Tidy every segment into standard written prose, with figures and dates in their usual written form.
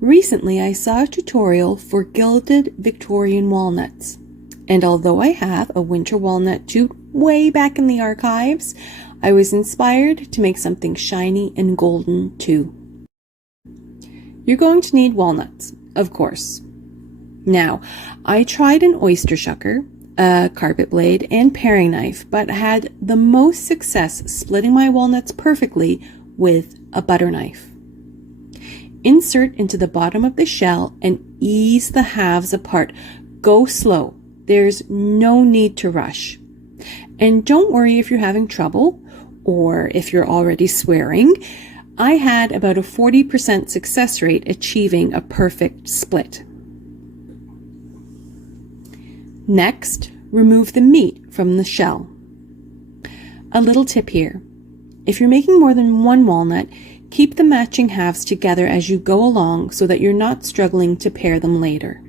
Recently, I saw a tutorial for gilded Victorian walnuts, and although I have a winter walnut jute way back in the archives, I was inspired to make something shiny and golden too. You're going to need walnuts, of course. Now, I tried an oyster shucker, a carpet blade, and paring knife, but had the most success splitting my walnuts perfectly with a butter knife. Insert into the bottom of the shell and ease the halves apart. Go slow. There's no need to rush. And don't worry if you're having trouble or if you're already swearing. I had about a 40% success rate achieving a perfect split. Next, remove the meat from the shell. A little tip here. If you're making more than one walnut, keep the matching halves together as you go along so that you're not struggling to pair them later.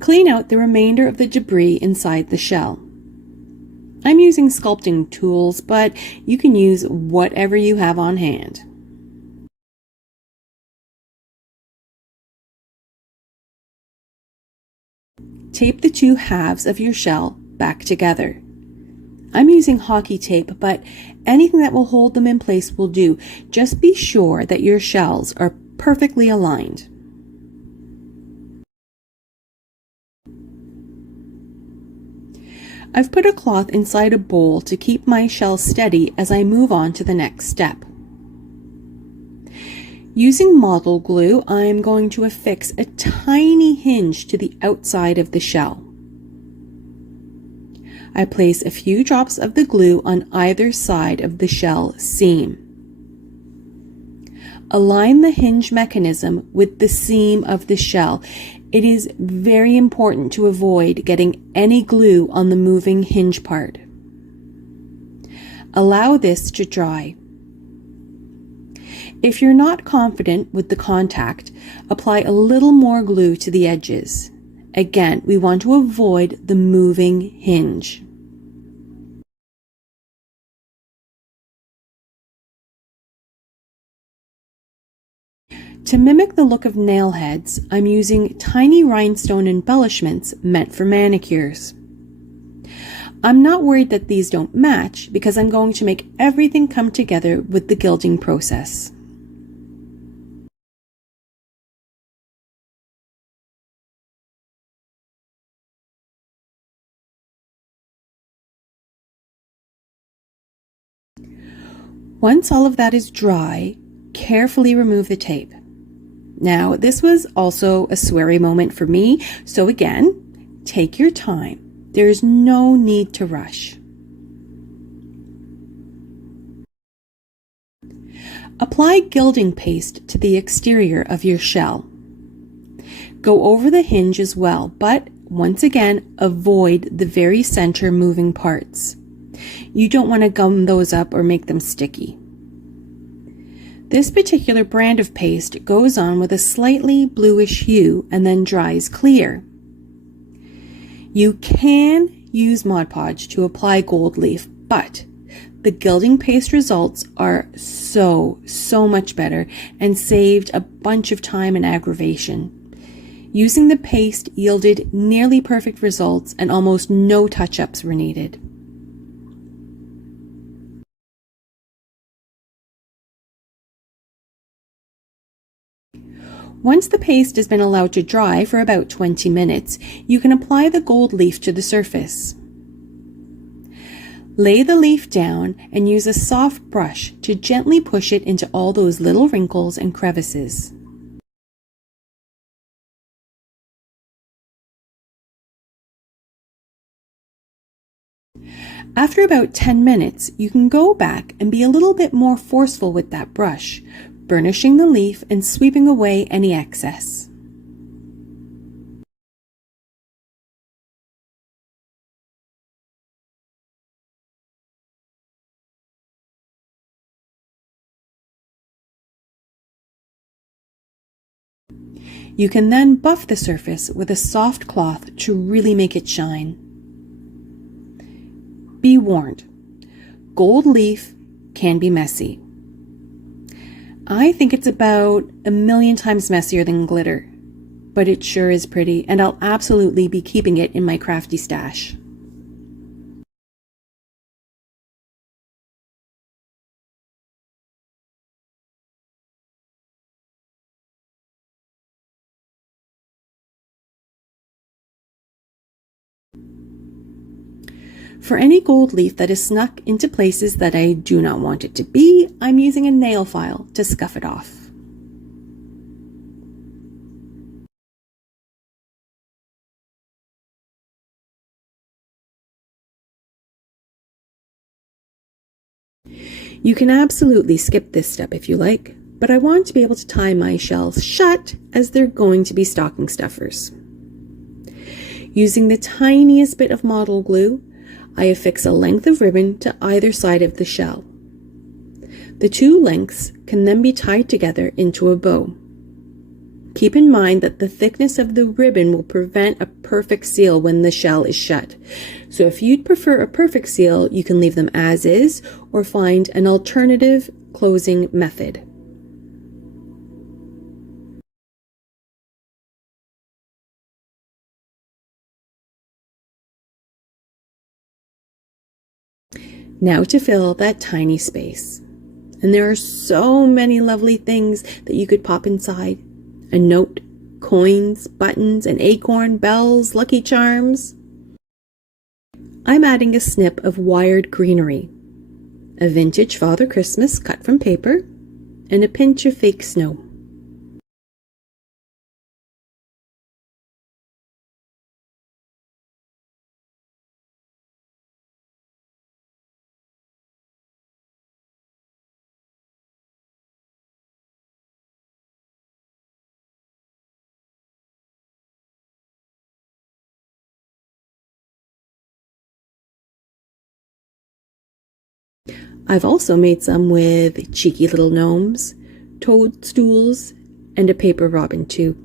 Clean out the remainder of the debris inside the shell. I'm using sculpting tools, but you can use whatever you have on hand. Tape the two halves of your shell back together. I'm using hockey tape, but anything that will hold them in place will do. Just be sure that your shells are perfectly aligned. I've put a cloth inside a bowl to keep my shell steady as I move on to the next step. Using model glue, I'm going to affix a tiny hinge to the outside of the shell. I place a few drops of the glue on either side of the shell seam. Align the hinge mechanism with the seam of the shell. It is very important to avoid getting any glue on the moving hinge part. Allow this to dry. If you're not confident with the contact, apply a little more glue to the edges. Again, we want to avoid the moving hinge. To mimic the look of nail heads, I'm using tiny rhinestone embellishments meant for manicures. I'm not worried that these don't match because I'm going to make everything come together with the gilding process. Once all of that is dry, carefully remove the tape. Now, this was also a sweary moment for me, so again, take your time. There's no need to rush. Apply gilding paste to the exterior of your shell. Go over the hinge as well, but once again, avoid the very center moving parts. You don't want to gum those up or make them sticky. This particular brand of paste goes on with a slightly bluish hue and then dries clear. You can use Mod Podge to apply gold leaf, but the gilding paste results are so much better and saved a bunch of time and aggravation. Using the paste yielded nearly perfect results and almost no touch-ups were needed. Once the paste has been allowed to dry for about 20 minutes, you can apply the gold leaf to the surface. Lay the leaf down and use a soft brush to gently push it into all those little wrinkles and crevices. After about 10 minutes, you can go back and be a little bit more forceful with that brush, burnishing the leaf and sweeping away any excess. You can then buff the surface with a soft cloth to really make it shine. Be warned, gold leaf can be messy. I think it's about a million times messier than glitter, but it sure is pretty, and I'll absolutely be keeping it in my crafty stash. For any gold leaf that is snuck into places that I do not want it to be, I'm using a nail file to scuff it off. You can absolutely skip this step if you like, but I want to be able to tie my shells shut as they're going to be stocking stuffers. Using the tiniest bit of model glue, I affix a length of ribbon to either side of the shell. The two lengths can then be tied together into a bow. Keep in mind that the thickness of the ribbon will prevent a perfect seal when the shell is shut. So if you'd prefer a perfect seal, you can leave them as is or find an alternative closing method. Now to fill that tiny space. And there are so many lovely things that you could pop inside. A note, coins, buttons, an acorn, bells, lucky charms. I'm adding a snip of wired greenery, a vintage Father Christmas cut from paper, and a pinch of fake snow. I've also made some with cheeky little gnomes, toadstools, and a paper robin too.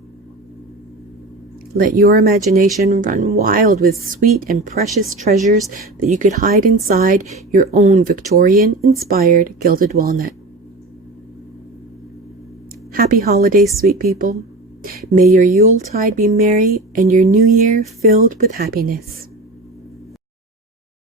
Let your imagination run wild with sweet and precious treasures that you could hide inside your own Victorian-inspired gilded walnut. Happy holidays, sweet people. May your Yuletide be merry and your new year filled with happiness.